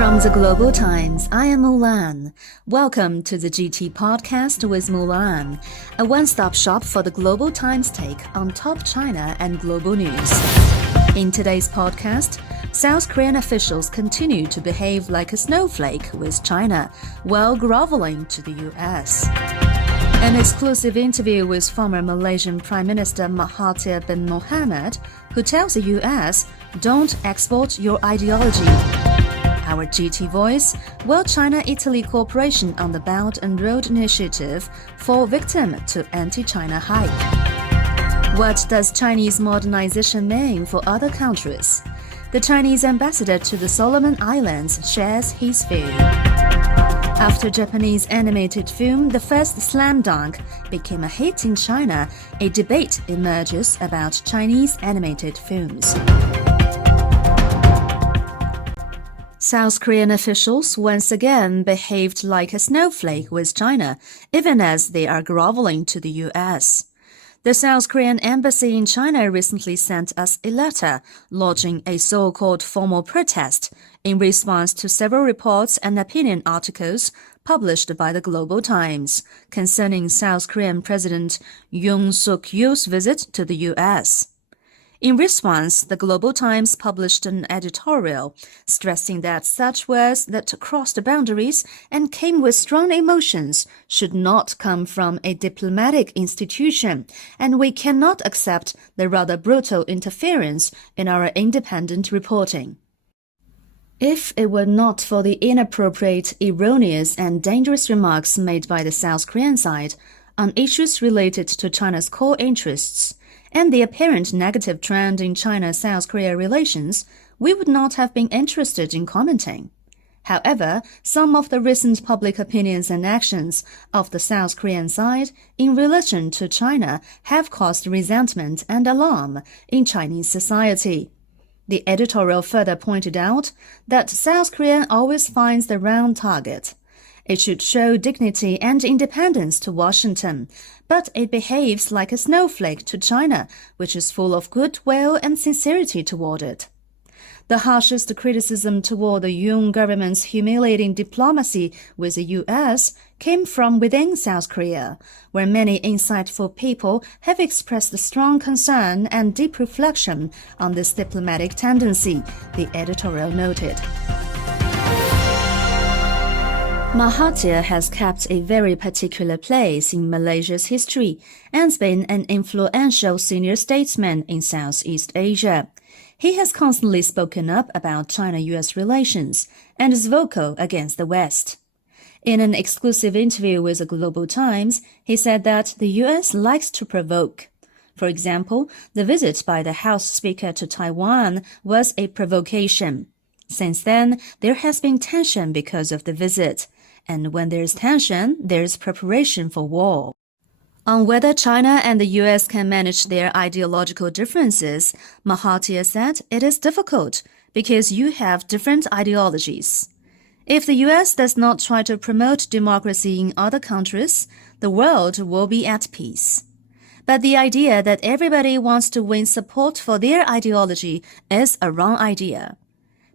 From the Global Times, I am Mulan. Welcome to the GT Podcast with Mulan, a one-stop shop for the Global Times take on top China and global news. In today's podcast, South Korean officials continue to behave like a snowflake with China while groveling to the U.S. An exclusive interview with former Malaysian Prime Minister Mahathir bin Mohamad, who tells the U.S., "Don't export your ideology." Our GT Voice, World China-Italy cooperation on the Belt and Road Initiative fall victim to anti-China hype. What does Chinese modernization mean for other countries? The Chinese ambassador to the Solomon Islands shares his view. After Japanese animated film The First Slam Dunk became a hit in China, a debate emerges about Chinese animated films. South Korean officials once again behaved like a snowflake with China, even as they are groveling to the U.S. The South Korean embassy in China recently sent us a letter lodging a so-called formal protest in response to several reports and opinion articles published by the Global Times concerning South Korean President Yoon Suk-yeol's visit to the U.S. In response, the Global Times published an editorial stressing that such words that crossed boundaries and came with strong emotions should not come from a diplomatic institution, and we cannot accept the rather brutal interference in our independent reporting. If it were not for the inappropriate, erroneous, and dangerous remarks made by the South Korean side on issues related to China's core interests, and the apparent negative trend in China-South Korea relations, we would not have been interested in commenting. However, some of the recent public opinions and actions of the South Korean side in relation to China have caused resentment and alarm in Chinese society. The editorial further pointed out that South Korea always finds the wrong target. It should show dignity and independence to Washington, but it behaves like a snowflake to China, which is full of goodwill and sincerity toward it. The harshest criticism toward the Yoon government's humiliating diplomacy with the U.S. came from within South Korea, where many insightful people have expressed strong concern and deep reflection on this diplomatic tendency, the editorial noted. Mahathir has kept a very particular place in Malaysia's history and been an influential senior statesman in Southeast Asia. He has constantly spoken up about China-US relations and is vocal against the West. In an exclusive interview with the Global Times, he said that the U.S. likes to provoke. For example, the visit by the House Speaker to Taiwan was a provocation. Since then, there has been tension because of the visit. And when there's tension, there's preparation for war. On whether China and the U.S. can manage their ideological differences, Mahathir said it is difficult because you have different ideologies. If the U.S. does not try to promote democracy in other countries, the world will be at peace. But the idea that everybody wants to win support for their ideology is a wrong idea.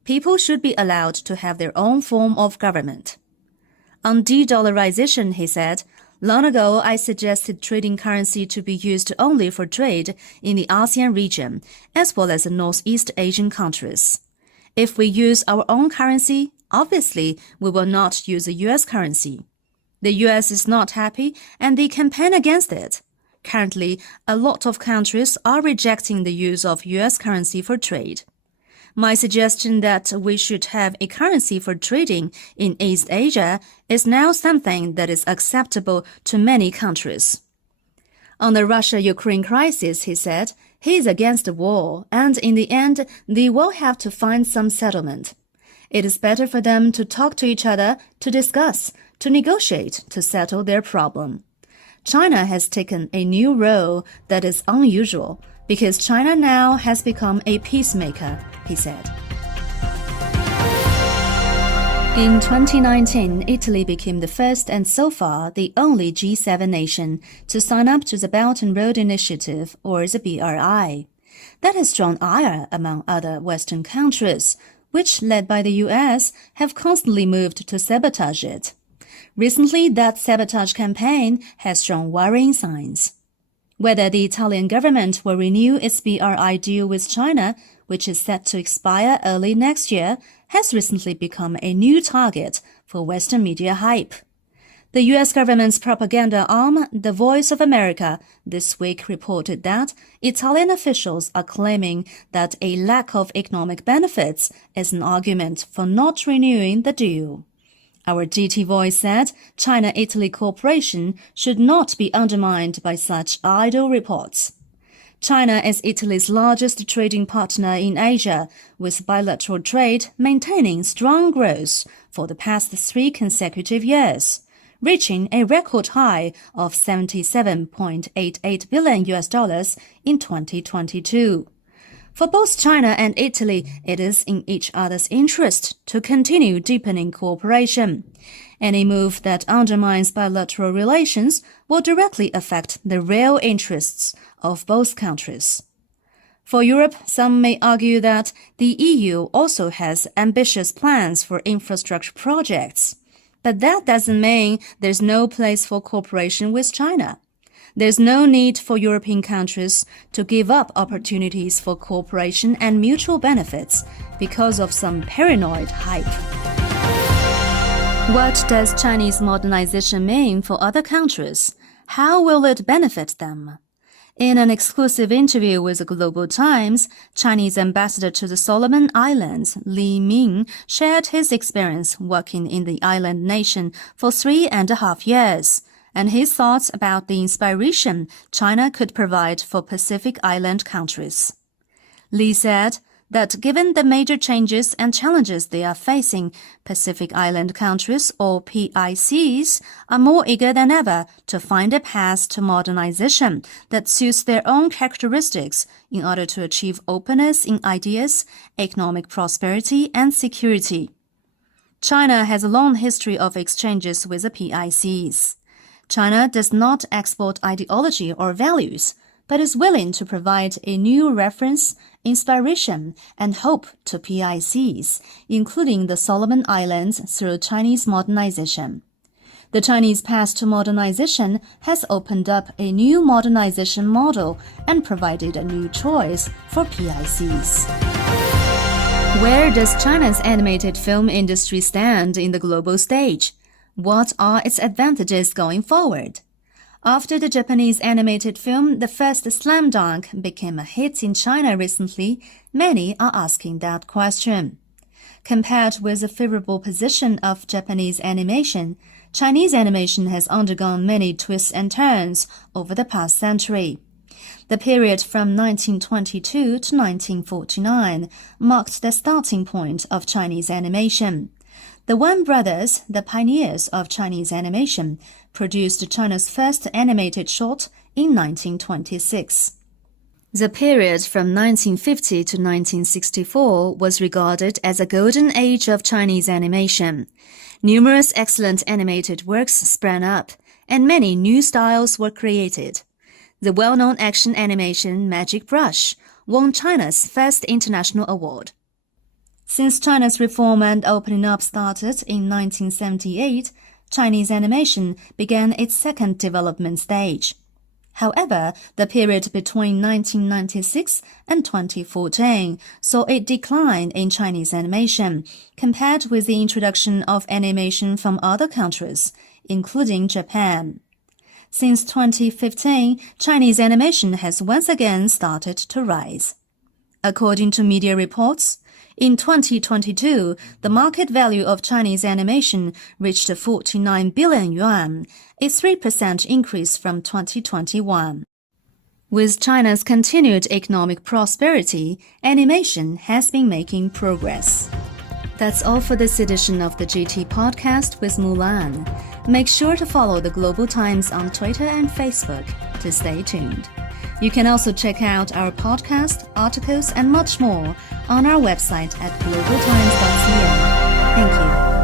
People should be allowed to have their own form of government. On de-dollarization, he said, "Long ago I suggested trading currency to be used only for trade in the ASEAN region, as well as the Northeast Asian countries. If we use our own currency, obviously we will not use the U.S. currency. The U.S. is not happy and they campaign against it. Currently, a lot of countries are rejecting the use of U.S. currency for trade. My suggestion that we should have a currency for trading in East Asia is now something that is acceptable to many countries." On the Russia-Ukraine crisis, he said, he is against the war, and in the end, they will have to find some settlement. It is better for them to talk to each other, to discuss, to negotiate, to settle their problem. China has taken a new role that is unusual, because China now has become a peacemaker, he said. In 2019, Italy became the first and so far the only G7 nation to sign up to the Belt and Road Initiative, or the BRI. That has drawn ire among other Western countries, which, led by the US, have constantly moved to sabotage it. Recently, that sabotage campaign has shown worrying signs. Whether the Italian government will renew its BRI deal with China, which is set to expire early next year, has recently become a new target for Western media hype. The U.S. government's propaganda arm, The Voice of America, this week reported that Italian officials are claiming that a lack of economic benefits is an argument for not renewing the deal. Our GT Voice said China-Italy cooperation should not be undermined by such idle reports. China is Italy's largest trading partner in Asia, with bilateral trade maintaining strong growth for the past 3 consecutive years, reaching a record high of $77.88 billion in 2022. For both China and Italy, it is in each other's interest to continue deepening cooperation. Any move that undermines bilateral relations will directly affect the real interests of both countries. For Europe, some may argue that the EU also has ambitious plans for infrastructure projects. But that doesn't mean there's no place for cooperation with China. There's no need for European countries to give up opportunities for cooperation and mutual benefits because of some paranoid hype. What does Chinese modernization mean for other countries? How will it benefit them? In an exclusive interview with the Global Times, Chinese ambassador to the Solomon Islands, Li Ming, shared his experience working in the island nation for 3.5 years, and his thoughts about the inspiration China could provide for Pacific Island countries. Li said that given the major changes and challenges they are facing, Pacific Island countries, or PICs, are more eager than ever to find a path to modernization that suits their own characteristics in order to achieve openness in ideas, economic prosperity, and security. China has a long history of exchanges with the PICs. China does not export ideology or values, but is willing to provide a new reference, inspiration, and hope to PICs, including the Solomon Islands, through Chinese modernization. The Chinese path to modernization has opened up a new modernization model and provided a new choice for PICs. Where does China's animated film industry stand in the global stage? What are its advantages going forward? After the Japanese animated film The First Slam Dunk became a hit in China recently, many are asking that question. Compared with the favorable position of Japanese animation, Chinese animation has undergone many twists and turns over the past century. The period from 1922 to 1949 marked the starting point of Chinese animation. The Wan brothers, the pioneers of Chinese animation, produced China's first animated short in 1926. The period from 1950 to 1964 was regarded as a golden age of Chinese animation. Numerous excellent animated works sprang up, and many new styles were created. The well-known action animation Magic Brush won China's first international award. Since China's reform and opening up started in 1978, Chinese animation began its second development stage. However, the period between 1996 and 2014 saw a decline in Chinese animation compared with the introduction of animation from other countries, including Japan. Since 2015, Chinese animation has once again started to rise. According to media reports, in 2022, the market value of Chinese animation reached 49 billion yuan, a 3% increase from 2021. With China's continued economic prosperity, animation has been making progress. That's all for this edition of the GT Podcast with Mulan. Make sure to follow the Global Times on Twitter and Facebook to stay tuned. You can also check out our podcast, articles, and much more on our website at globaltimes.cn. Thank you.